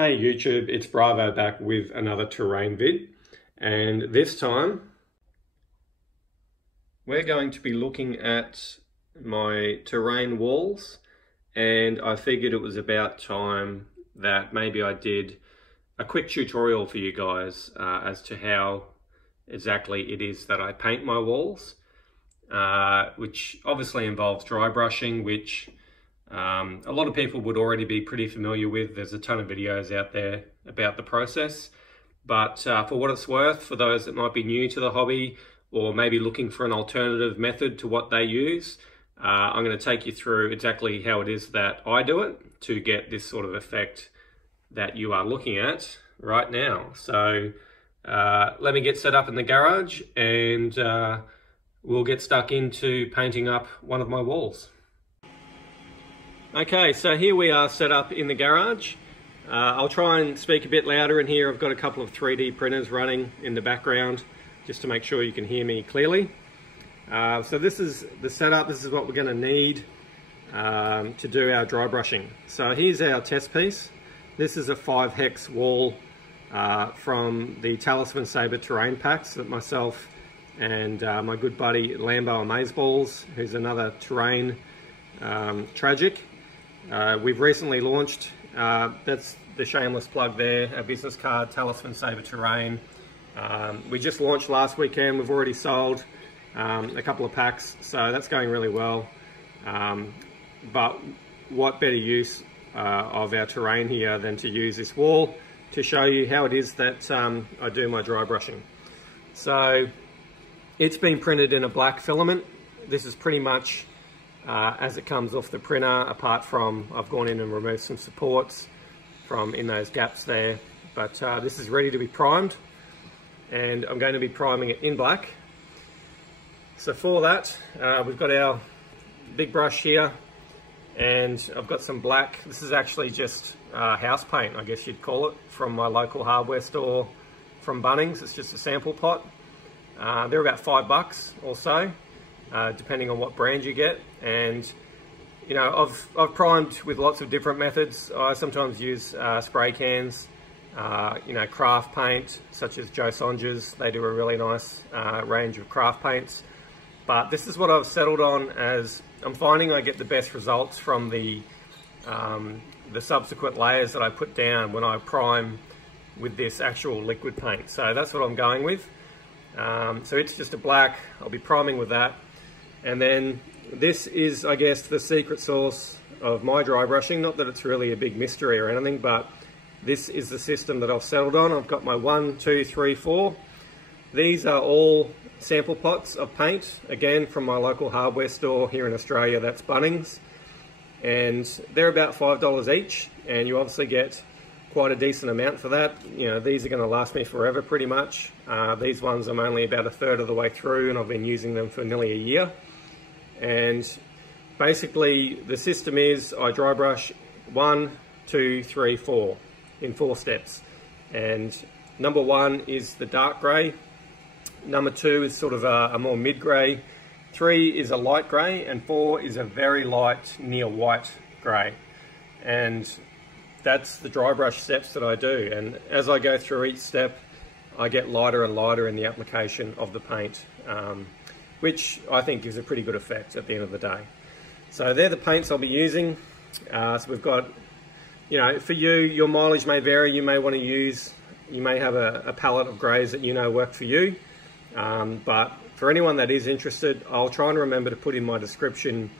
Hey YouTube, it's Bravo back with another terrain vid, and this time we're going to be looking at my terrain walls, and I figured it was about time that maybe I did a quick tutorial for you guys as to how exactly it is that I paint my walls, which obviously involves dry brushing, which a lot of people would already be pretty familiar with. There's a ton of videos out there about the process, but for what it's worth, for those that might be new to the hobby or maybe looking for an alternative method to what they use, I'm going to take you through exactly how it is that I do it to get this sort of effect that you are looking at right now. So let me get set up in the garage and we'll get stuck into painting up one of my walls. Okay, so here we are set up in the garage. I'll try and speak a bit louder in here. I've got a couple of 3D printers running in the background just to make sure you can hear me clearly. So this is the setup. This is what we're going to need to do our dry brushing. So here's our test piece. This is a 5 hex wall from the Talisman Sabre terrain packs that myself and my good buddy Lambo Amazeballs, who's another terrain tragic. We've recently launched, that's the shameless plug there, our business card, Talisman Sabre Terrain. We just launched last weekend. We've already sold a couple of packs, so that's going really well. But what better use of our terrain here than to use this wall to show you how it is that I do my dry brushing. So it's been printed in a black filament. This is pretty much as it comes off the printer, apart from I've gone in and removed some supports from in those gaps there. But this is ready to be primed, and I'm going to be priming it in black. So for that, we've got our big brush here, and I've got some black. This is actually just house paint, I guess you'd call it, from my local hardware store from Bunnings. It's just a sample pot. They're about $5 or so. Depending on what brand you get. And you know, I've primed with lots of different methods. I sometimes use spray cans, you know, craft paint such as Joe Songe's. They do a really nice range of craft paints, but this is what I've settled on, as I'm finding I get the best results from the subsequent layers that I put down when I prime with this actual liquid paint. So that's what I'm going with. So it's just a black. I'll be priming with that. And then this is, I guess, the secret sauce of my dry brushing. Not that it's really a big mystery or anything, but this is the system that I've settled on. I've got my 1, 2, 3, 4. These are all sample pots of paint, again from my local hardware store here in Australia, that's Bunnings. And they're about $5 each, and you obviously get quite a decent amount for that. You know, these are going to last me forever pretty much. These ones I'm only about a third of the way through, and I've been using them for nearly a year. And basically the system is I dry brush 1, 2, 3, 4 in 4 steps. And number 1 is the dark grey. Number 2 is sort of a more mid grey. 3 is a light grey, and 4 is a very light near white grey. And that's the dry brush steps that I do. And as I go through each step, I get lighter and lighter in the application of the paint, which I think gives a pretty good effect at the end of the day. So they're the paints I'll be using. So we've got, you know, for you, your mileage may vary. You may want to use, you may have a palette of greys that you know work for you. But for anyone that is interested, I'll try and remember to put in my description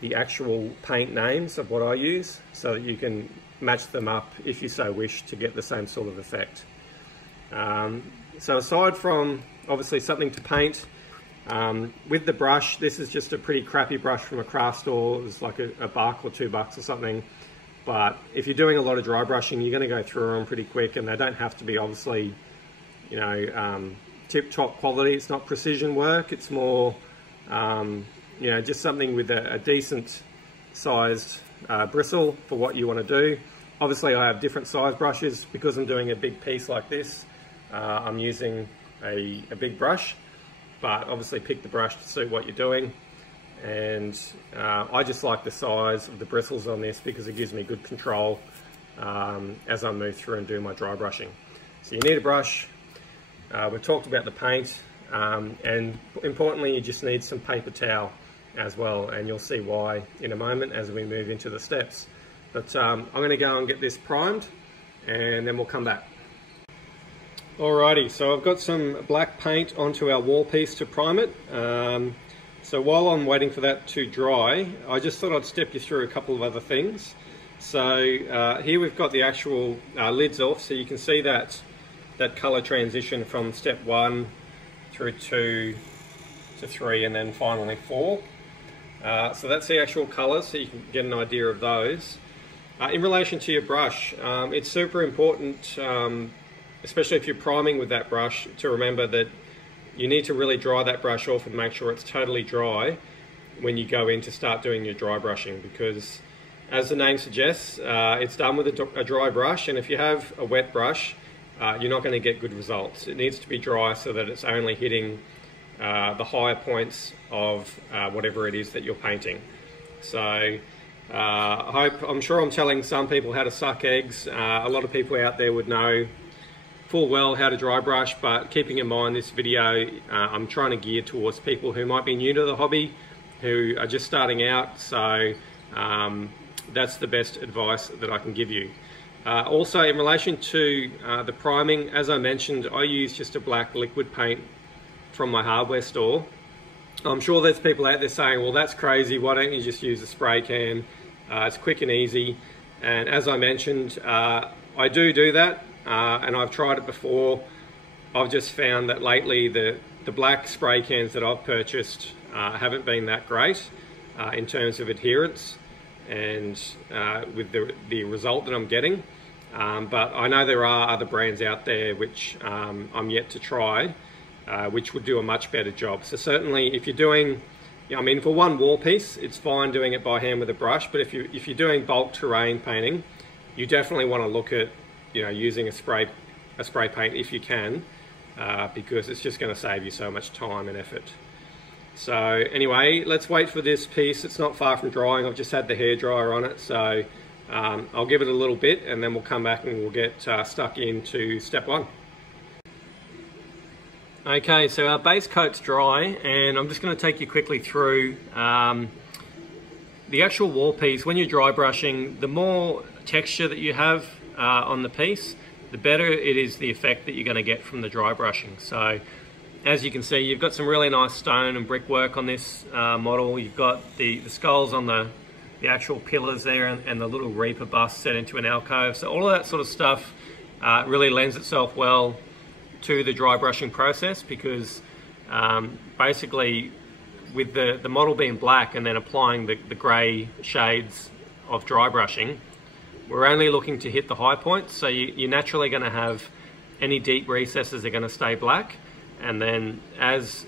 the actual paint names of what I use, so that you can match them up if you so wish to get the same sort of effect. So aside from obviously something to paint, with the brush, this is just a pretty crappy brush from a craft store. It's like $1 or $2 or something. But if you're doing a lot of dry brushing, you're going to go through them pretty quick, and they don't have to be obviously, you know, tip-top quality. It's not precision work. It's more, you know, just something with a decent sized bristle for what you want to do. Obviously I have different size brushes because I'm doing a big piece like this. I'm using a big brush, but obviously pick the brush to suit what you're doing. And I just like the size of the bristles on this because it gives me good control as I move through and do my dry brushing. So you need a brush. We've talked about the paint, and importantly, you just need some paper towel as well, and you'll see why in a moment as we move into the steps. But I'm going to go and get this primed, and then we'll come back. Alrighty, so I've got some black paint onto our wall piece to prime it. So while I'm waiting for that to dry, I just thought I'd step you through a couple of other things. So here we've got the actual lids off, so you can see that colour transition from step 1 through 2 to 3 and then finally 4. So that's the actual colours, so you can get an idea of those. In relation to your brush, it's super important, especially if you're priming with that brush, to remember that you need to really dry that brush off and make sure it's totally dry when you go in to start doing your dry brushing, because as the name suggests, it's done with a dry brush, and if you have a wet brush, you're not going to get good results. It needs to be dry so that it's only hitting the higher points of whatever it is that you're painting. So I'm sure I'm telling some people how to suck eggs. A lot of people out there would know full well how to dry brush, but keeping in mind this video, I'm trying to gear towards people who might be new to the hobby, who are just starting out, so that's the best advice that I can give you. Also, in relation to the priming, as I mentioned, I use just a black liquid paint from my hardware store. I'm sure there's people out there saying, well, that's crazy, why don't you just use a spray can? It's quick and easy. And as I mentioned, I do that, and I've tried it before. I've just found that lately the black spray cans that I've purchased haven't been that great in terms of adherence and with the result that I'm getting. But I know there are other brands out there which I'm yet to try, which would do a much better job. So certainly if you're doing, I mean, for one wall piece, it's fine doing it by hand with a brush, but if you're doing bulk terrain painting, you definitely want to look at, using a spray paint if you can, because it's just going to save you so much time and effort. So anyway, let's wait for this piece. It's not far from drying. I've just had the hairdryer on it, so I'll give it a little bit and then we'll come back and we'll get stuck into step 1. Okay, so our base coat's dry, and I'm just going to take you quickly through the actual wall piece. When you're dry brushing, the more texture that you have on the piece, the better it is the effect that you're going to get from the dry brushing. So as you can see, you've got some really nice stone and brickwork on this model. You've got the skulls on the actual pillars there, and the little Reaper bust set into an alcove. So all of that sort of stuff really lends itself well to the dry brushing process, because basically with the model being black and then applying the grey shades of dry brushing, we're only looking to hit the high points. So you're naturally going to have any deep recesses are going to stay black, and then as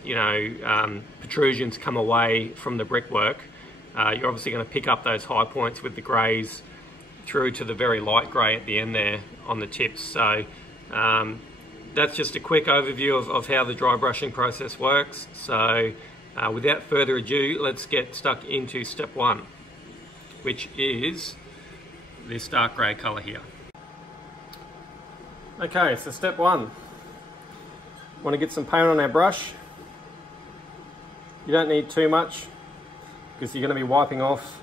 protrusions come away from the brickwork, you're obviously going to pick up those high points with the greys through to the very light grey at the end there on the tips. So that's just a quick overview of how the dry brushing process works. So without further ado, let's get stuck into step 1, which is this dark grey colour here. Okay, so step 1. Want to get some paint on our brush. You don't need too much, because you're going to be wiping off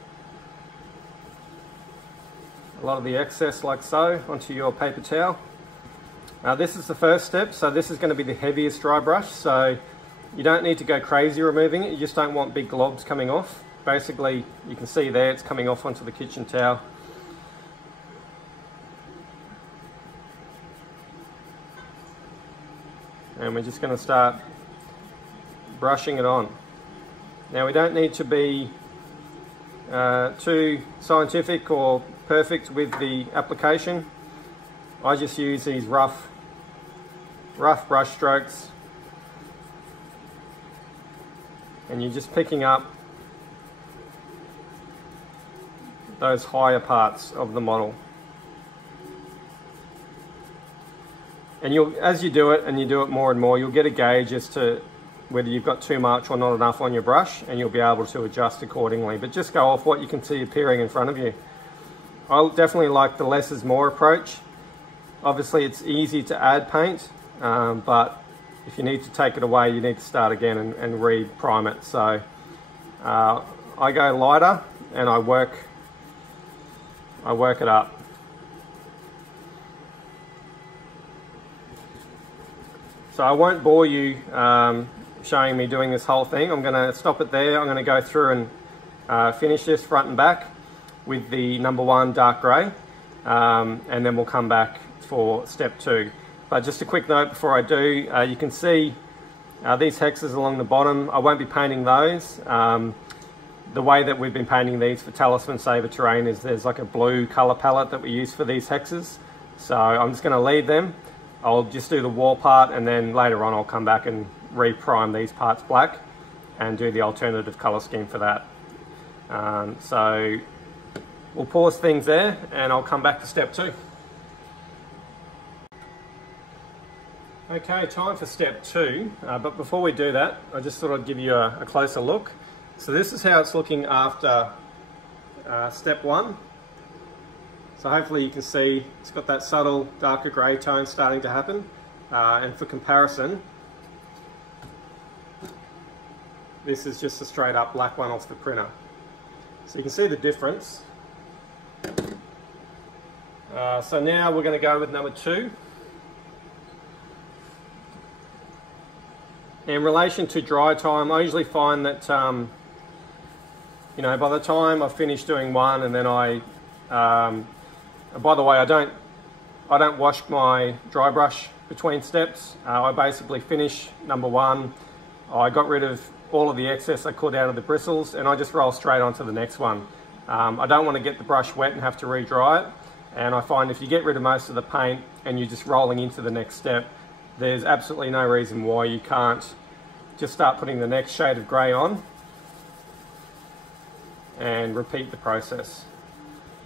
a lot of the excess like so onto your paper towel. This is the first step, so this is going to be the heaviest dry brush, so you don't need to go crazy removing it. You just don't want big globs coming off. Basically, you can see there it's coming off onto the kitchen towel. And we're just going to start brushing it on. Now, we don't need to be too scientific or perfect with the application. I just use these rough brush strokes, and you're just picking up those higher parts of the model. And as you do it, and you do it more and more, you'll get a gauge as to whether you've got too much or not enough on your brush, and you'll be able to adjust accordingly. But just go off what you can see appearing in front of you. I definitely like the less is more approach. Obviously it's easy to add paint, but if you need to take it away, you need to start again and re-prime it. So I go lighter and I work it up. So I won't bore you showing me doing this whole thing. I'm going to stop it there. I'm going to go through and finish this front and back with the number 1 dark grey, and then we'll come back for step 2. But just a quick note before I do, you can see these hexes along the bottom. I won't be painting those. The way that we've been painting these for Talisman Sabre Terrain is there's like a blue colour palette that we use for these hexes. So I'm just going to leave them. I'll just do the wall part, and then later on I'll come back and re-prime these parts black and do the alternative colour scheme for that. So we'll pause things there and I'll come back to step 2. Okay, time for step 2, but before we do that, I just thought I'd give you a closer look. So this is how it's looking after step 1. So hopefully you can see it's got that subtle darker grey tone starting to happen. And for comparison, this is just a straight up black one off the printer. So you can see the difference. So now we're going to go with number 2. In relation to dry time, I usually find that, you know, by the time I finish doing one, and then by the way, I don't wash my dry brush between steps. I basically finish number 1. I got rid of all of the excess I could out of the bristles, and I just roll straight onto the next one. I don't want to get the brush wet and have to re-dry it. And I find if you get rid of most of the paint and you're just rolling into the next step, there's absolutely no reason why you can't just start putting the next shade of grey on and repeat the process.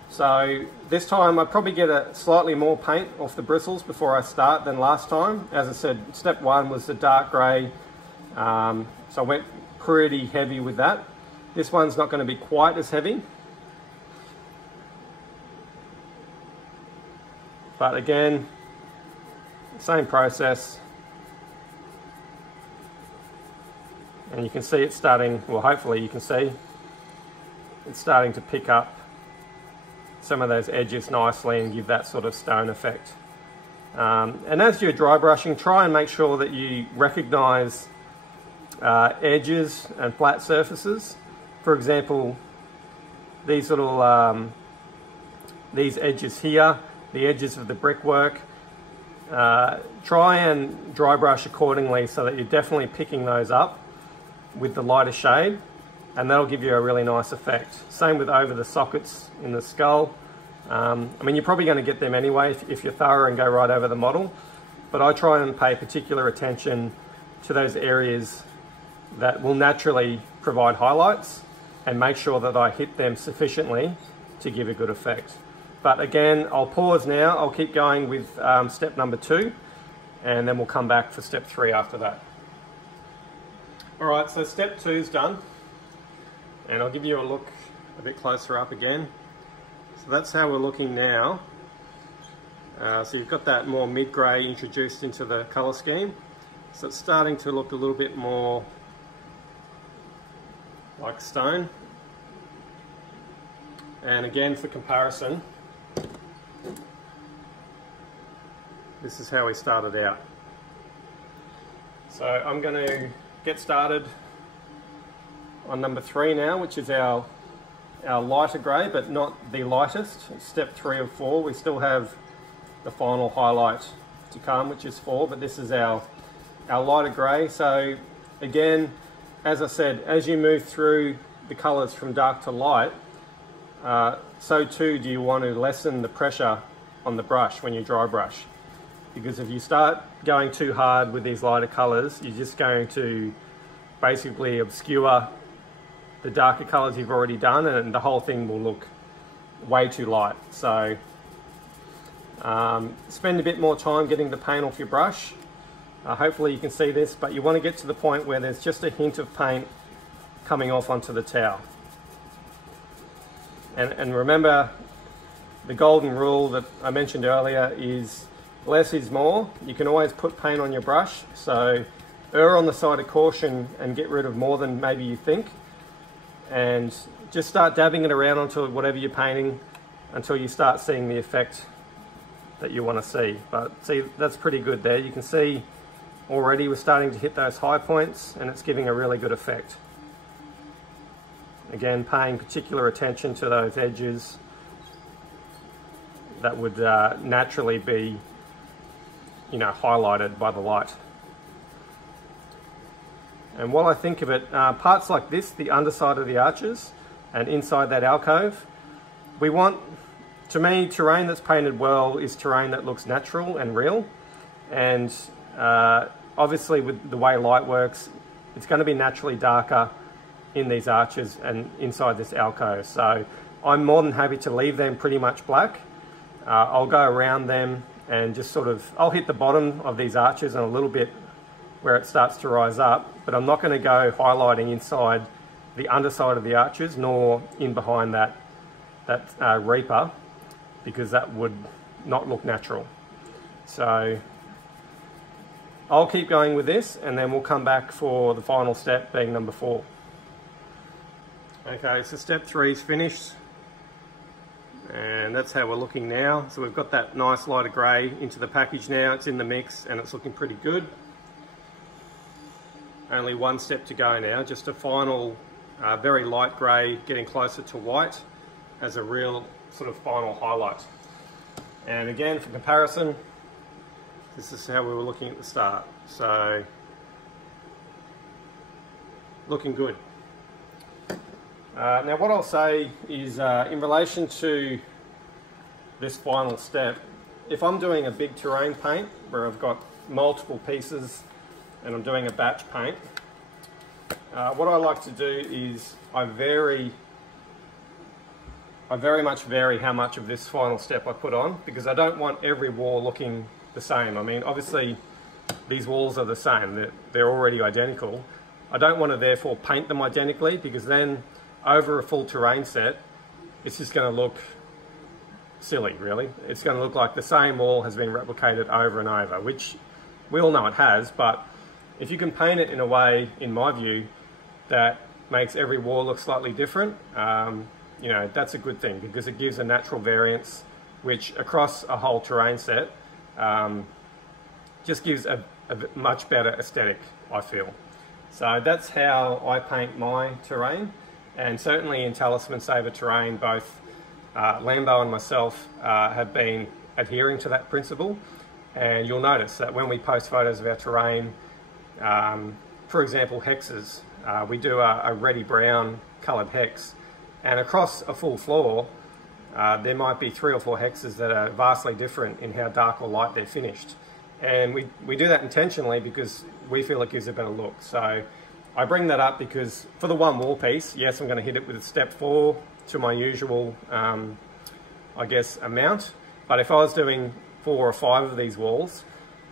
So this time I probably get a slightly more paint off the bristles before I start than last time. As I said, step 1 was the dark grey, so I went pretty heavy with that. This one's not going to be quite as heavy, but again, same process. And you can see it's starting, well hopefully you can see, it's starting to pick up some of those edges nicely and give that sort of stone effect. And as you're dry brushing, try and make sure that you recognise edges and flat surfaces. For example, these little, these edges here, the edges of the brickwork, try and dry brush accordingly so that you're definitely picking those up with the lighter shade, and that'll give you a really nice effect. Same with over the sockets in the skull. I mean, you're probably going to get them anyway if you're thorough and go right over the model, but I try and pay particular attention to those areas that will naturally provide highlights and make sure that I hit them sufficiently to give a good effect. But again, I'll pause now. I'll keep going with step number 2, and then we'll come back for step 3 after that. All right, so step 2 is done, and I'll give you a look a bit closer up again. So that's how we're looking now. So you've got that more mid-grey introduced into the colour scheme. So it's starting to look a little bit more like stone. And again, for comparison, this is how we started out. So I'm going to get started on number 3 now, which is our lighter grey, but not the lightest. It's step 3 of 4. We still have the final highlight to come, which is 4, but this is our lighter grey. So again, as I said, as you move through the colours from dark to light, so too do you want to lessen the pressure on the brush when you dry brush. Because if you start going too hard with these lighter colours, you're just going to basically obscure the darker colours you've already done, and the whole thing will look way too light. So spend a bit more time getting the paint off your brush. Hopefully you can see this, but you want to get to the point where there's just a hint of paint coming off onto the towel. And remember, the golden rule that I mentioned earlier is less is more. You can always put paint on your brush, so err on the side of caution and get rid of more than maybe you think, and just start dabbing it around onto whatever you're painting until you start seeing the effect that you want to see. But see, that's pretty good there. You can see already we're starting to hit those high points and it's giving a really good effect. Again, paying particular attention to those edges that would naturally be, you know, highlighted by the light. And while I think of it, parts like this, the underside of the arches and inside that alcove, we want, to me, terrain that's painted well is terrain that looks natural and real. And obviously with the way light works, it's going to be naturally darker in these arches and inside this alcove. So I'm more than happy to leave them pretty much black. I'll go around them and just sort of, I'll hit the bottom of these arches and a little bit where it starts to rise up, but I'm not going to go highlighting inside the underside of the arches nor in behind that reaper, because that would not look natural. So I'll keep going with this and then we'll come back for the final step, being number 4. Okay, so step 3 is finished, and that's how we're looking now. So we've got that nice lighter grey into the package now. It's in the mix and it's looking pretty good. Only one step to go now, just a final very light grey getting closer to white as a real sort of final highlight. And again, for comparison, this is how we were looking at the start. So looking good. Now what I'll say is in relation to this final step, if I'm doing a big terrain paint where I've got multiple pieces and I'm doing a batch paint, what I like to do is I very much vary how much of this final step I put on, because I don't want every wall looking the same. I mean, obviously these walls are the same, they're already identical. I don't want to therefore paint them identically, because then over a full terrain set, it's just going to look silly, really. It's going to look like the same wall has been replicated over and over, which we all know it has, but if you can paint it in a way, in my view, that makes every wall look slightly different, you know, that's a good thing, because it gives a natural variance, which across a whole terrain set just gives a much better aesthetic, I feel. So that's how I paint my terrain, and certainly in Talisman Sabre Terrain, both Lambo and myself have been adhering to that principle. And you'll notice that when we post photos of our terrain, for example, hexes, we do a reddy brown coloured hex, and across a full floor there might be 3 or 4 hexes that are vastly different in how dark or light they're finished. And we do that intentionally because we feel it gives a better look. So I bring that up because for the one wall piece, yes, I'm going to hit it with step 4 to my usual, I guess, amount. But if I was doing 4 or 5 of these walls,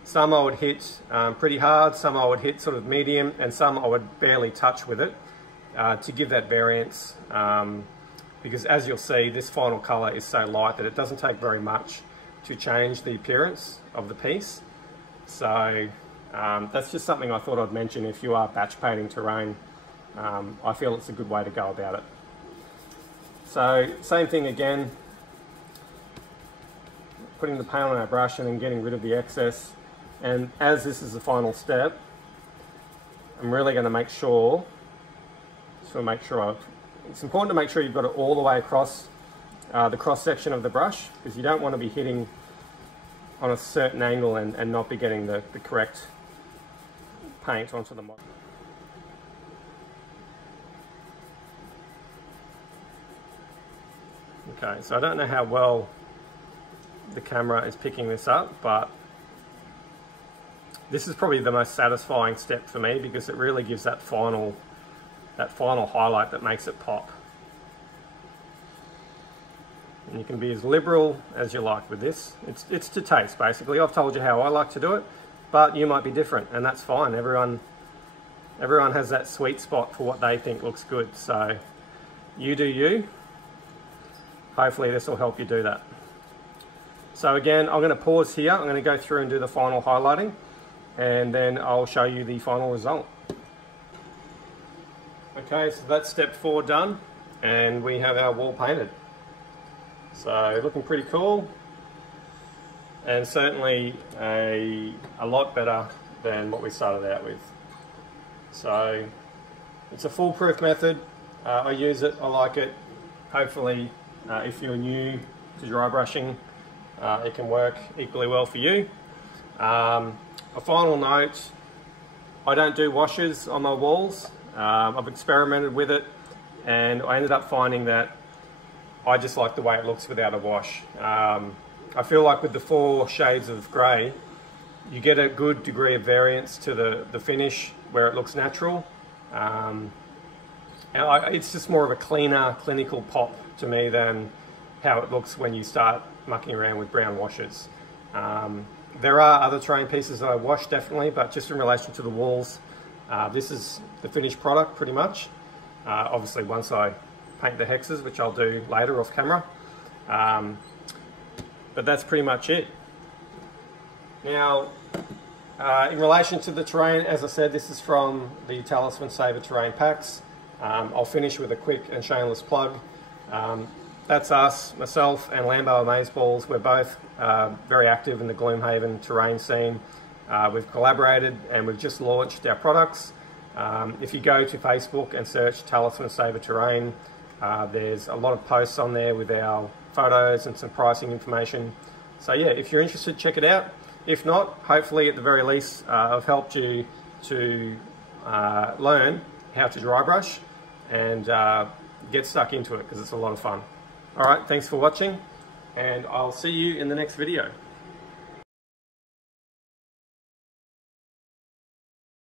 some I would hit pretty hard, some I would hit sort of medium, and some I would barely touch with it to give that variance. Because as you'll see, this final colour is so light that it doesn't take very much to change the appearance of the piece. So that's just something I thought I'd mention if you are batch painting terrain. I feel it's a good way to go about it. So same thing again, putting the paint on our brush and then getting rid of the excess. And as this is the final step, I'm really going to make sure, it's important to make sure you've got it all the way across the cross section of the brush, because you don't want to be hitting on a certain angle and not be getting the correct paint onto the model. Okay, so I don't know how well the camera is picking this up, but this is probably the most satisfying step for me, because it really gives that final highlight that makes it pop. And you can be as liberal as you like with this. It's to taste, basically. I've told you how I like to do it, but you might be different, and that's fine. Everyone has that sweet spot for what they think looks good. So you do you. Hopefully this will help you do that. So again, I'm going to pause here. I'm going to go through and do the final highlighting, and then I'll show you the final result. Okay, so that's step 4 done, and we have our wall painted. So looking pretty cool, and certainly a lot better than what we started out with. So it's a foolproof method. I use it, I like it. Hopefully, if you're new to dry brushing, it can work equally well for you. A final note, I don't do washes on my walls. I've experimented with it, and I ended up finding that I just like the way it looks without a wash. I feel like with the 4 shades of grey, you get a good degree of variance to the finish where it looks natural. It's just more of a cleaner, clinical pop to me than how it looks when you start mucking around with brown washes. There are other terrain pieces that I wash, definitely, but just in relation to the walls, this is the finished product pretty much. Obviously once I paint the hexes, which I'll do later off camera. But that's pretty much it. Now, in relation to the terrain, as I said, this is from the Talisman Saver terrain packs. I'll finish with a quick and shameless plug. That's us, myself and Lambo Amazeballs. We're both very active in the Gloomhaven terrain scene. We've collaborated and we've just launched our products. If you go to Facebook and search Talisman Saver Terrain, there's a lot of posts on there with our photos and some pricing information. So yeah, if you're interested, check it out. If not, hopefully at the very least, I've helped you to learn how to dry brush and get stuck into it, because it's a lot of fun. All right, thanks for watching, and I'll see you in the next video.